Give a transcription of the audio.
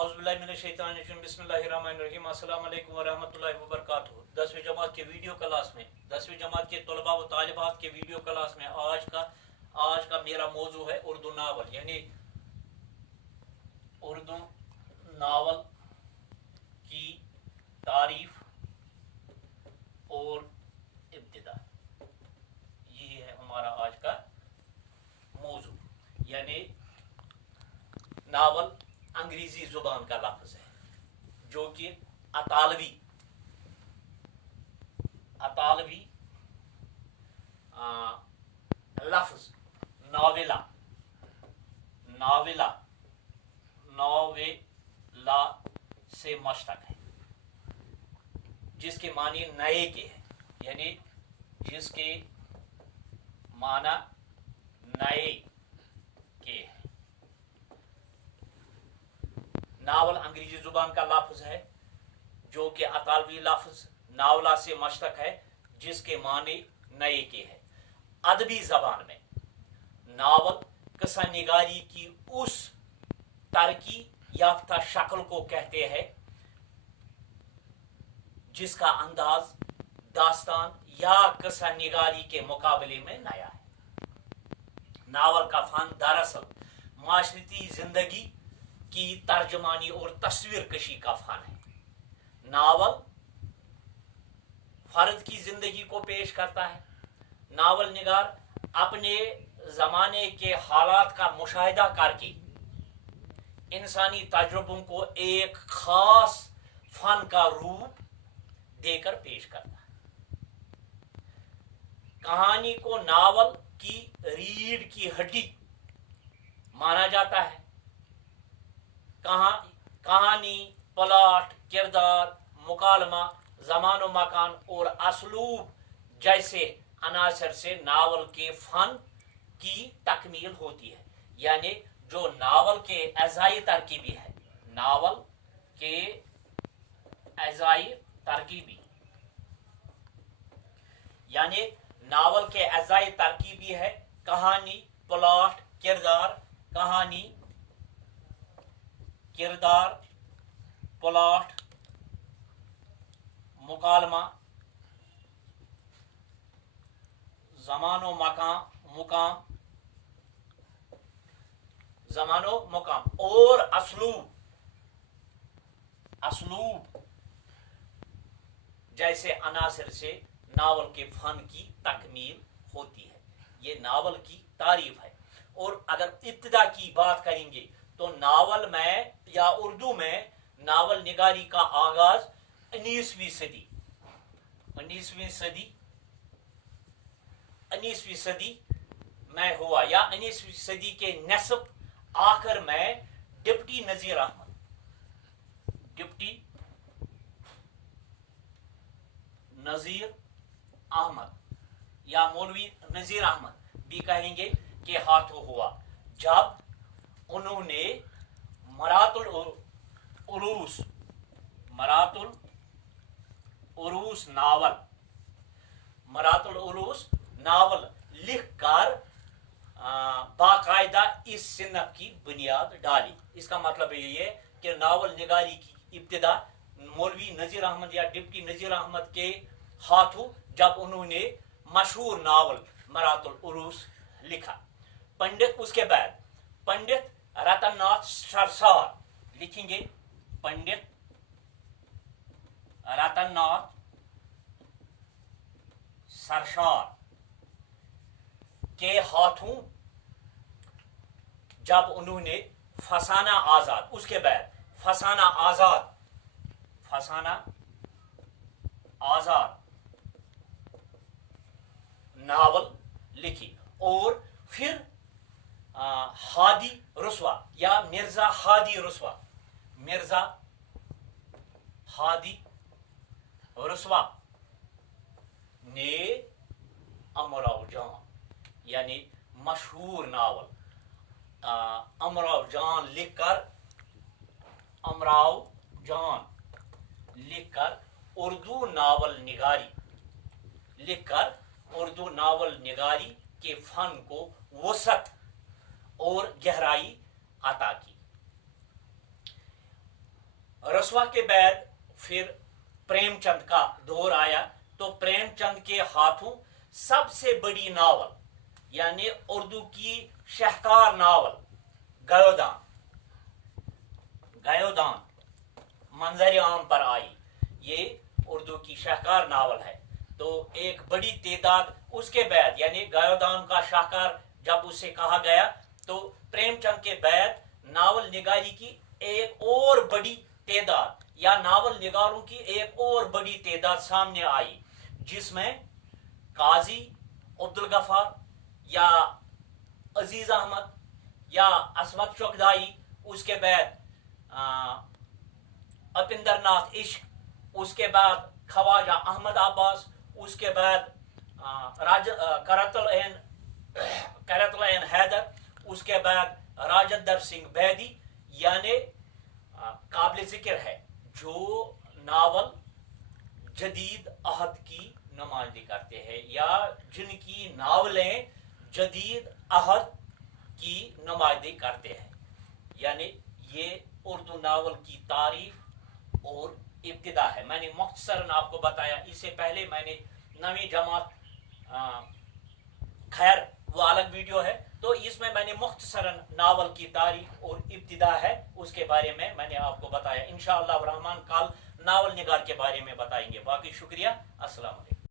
औज़ुबिल्लाहि बिस्मिल्लाहिर्रहमानिर्रहीम अस्सलाम वालेकुम व रहमतुल्लाहि व बरकातुहू। 10वीं जमात के वीडियो क्लास में 10वीं जमात के तलबा व तालिबात के वीडियो क्लास में आज का मेरा मौजू है उर्दू नावल, यानी उर्दू नावल की तारीफ और इब्तिदा। यही है हमारा आज का मौजू। यानी नावल अंग्रेजी जुबान का लफ्ज है जो कि अतालवी लफ्ज नावेला से मश्तक है, जिसके मानी नए के है, यानी जिसके माना नए के है। नावल अंग्रेजी जुबान का लफ्ज है जो कि अतालवी लफ्ज नावला से मश्तक है, जिसके माने नए के है। अदबी जबान में नावल किस्सा निगारी की उस तरक्की याफ्ता शक्ल को कहते हैं जिसका अंदाज दास्तान या किस्सा निगारी के मुकाबले में नया है। नावल का फन दरअसल माशरती जिंदगी की तर्जमानी और तस्वीर कशी का फन है। नावल फर्द की जिंदगी को पेश करता है। नावल निगार अपने जमाने के हालात का मुशाहिदा करके इंसानी तजुर्बों को एक खास फन का रूप देकर पेश करता है। कहानी को नावल की रीढ़ की हड्डी माना जाता है। कहानी, प्लॉट, किरदार, मुकालमा, जमान व मकान और असलूब जैसे अनासर से नावल के फन की तकमील होती है। यानी जो नावल के अज़ाई तरकीबी है, नावल के अज़ाई तरकीबी यानी नावल के अज़ाई तरकीबी है कहानी, प्लॉट, किरदार, प्लॉट, मुकालमा, ज़मानो मुकाम और असलूब जैसे अनासर से नावल के फन की तकमील होती है। ये नावल की तारीफ है। और अगर इब्तिदा की बात करेंगे तो नावल में या उर्दू में नावल निगारी का आगाज 19वीं सदी में हुआ, या 19वीं सदी के नस्ब आखिर में डिप्टी नजीर अहमद या मौलवी नजीर अहमद भी कहेंगे कि हाथों हुआ, जब उन्होंने मरातुल उरूस नावल लिखकर बाकायदा इस सिन्नत की बुनियाद डाली। इसका मतलब ये है कि नावल निगारी की इब्तिदा मौलवी नजीर अहमद या डिप्टी नजीर अहमद के हाथों जब उन्होंने मशहूर नावल मरातुल उरूस लिखा। उसके बाद पंडित रतननाथ सरसार लिखेंगे। पंडित रतननाथ सरसार के हाथों जब उन्होंने फसाना आजाद, उसके बाद फसाना आजाद नावल लिखी, और फिर हादी रुस्वा या मिर्जा हादी रुस्वा ने अमराव जान यानी मशहूर नावल अमराव जान लिखकर उर्दू नावल निगारी के फन को वसत और गहराई अता की। रसवा के बाद फिर प्रेमचंद का दौर आया, तो प्रेमचंद के हाथों सबसे बड़ी नावल यानी उर्दू की शाहकार नावल गयोदान मंजर आम पर आई। ये उर्दू की शाहकार नावल है। तो एक बड़ी तादाद उसके बाद यानी गयोदान का शाहकार जब उसे कहा गया, तो प्रेमचंद के बाद नावल निगारी की एक और बड़ी तादाद या नावल निगारों की एक और बड़ी तादाद सामने आई, जिसमें काजी अब्दुल गफार या अजीज अहमद या असमत चौकदाई, उसके बाद अपिंदर नाथ इश्क, उसके बाद ख्वाजा अहमद अब्बास, उसके बाद करतल एन हैदर, उसके बाद राजेंद्र सिंह बैदी, यानी काबिल जिक्र है जो नावल जदीद अहद की नुमाइंदगी करते हैं या जिनकी नावलें जदीद अहद की नुमाइंदगी करते हैं। यानी ये उर्दू नावल की तारीफ और इब्तिदा है। मैंने मुख्तसरन आपको बताया, इससे पहले मैंने नवी जमात खैर वो अलग वीडियो है, तो इसमें मैंने मुख्तसरन नावल की तारीख और इब्तिदा है उसके बारे में मैंने आपको बताया। इंशाअल्लाह रहमान कल नावल निगार के बारे में बताएंगे। बाकी शुक्रिया, अस्सलाम वालेकुम।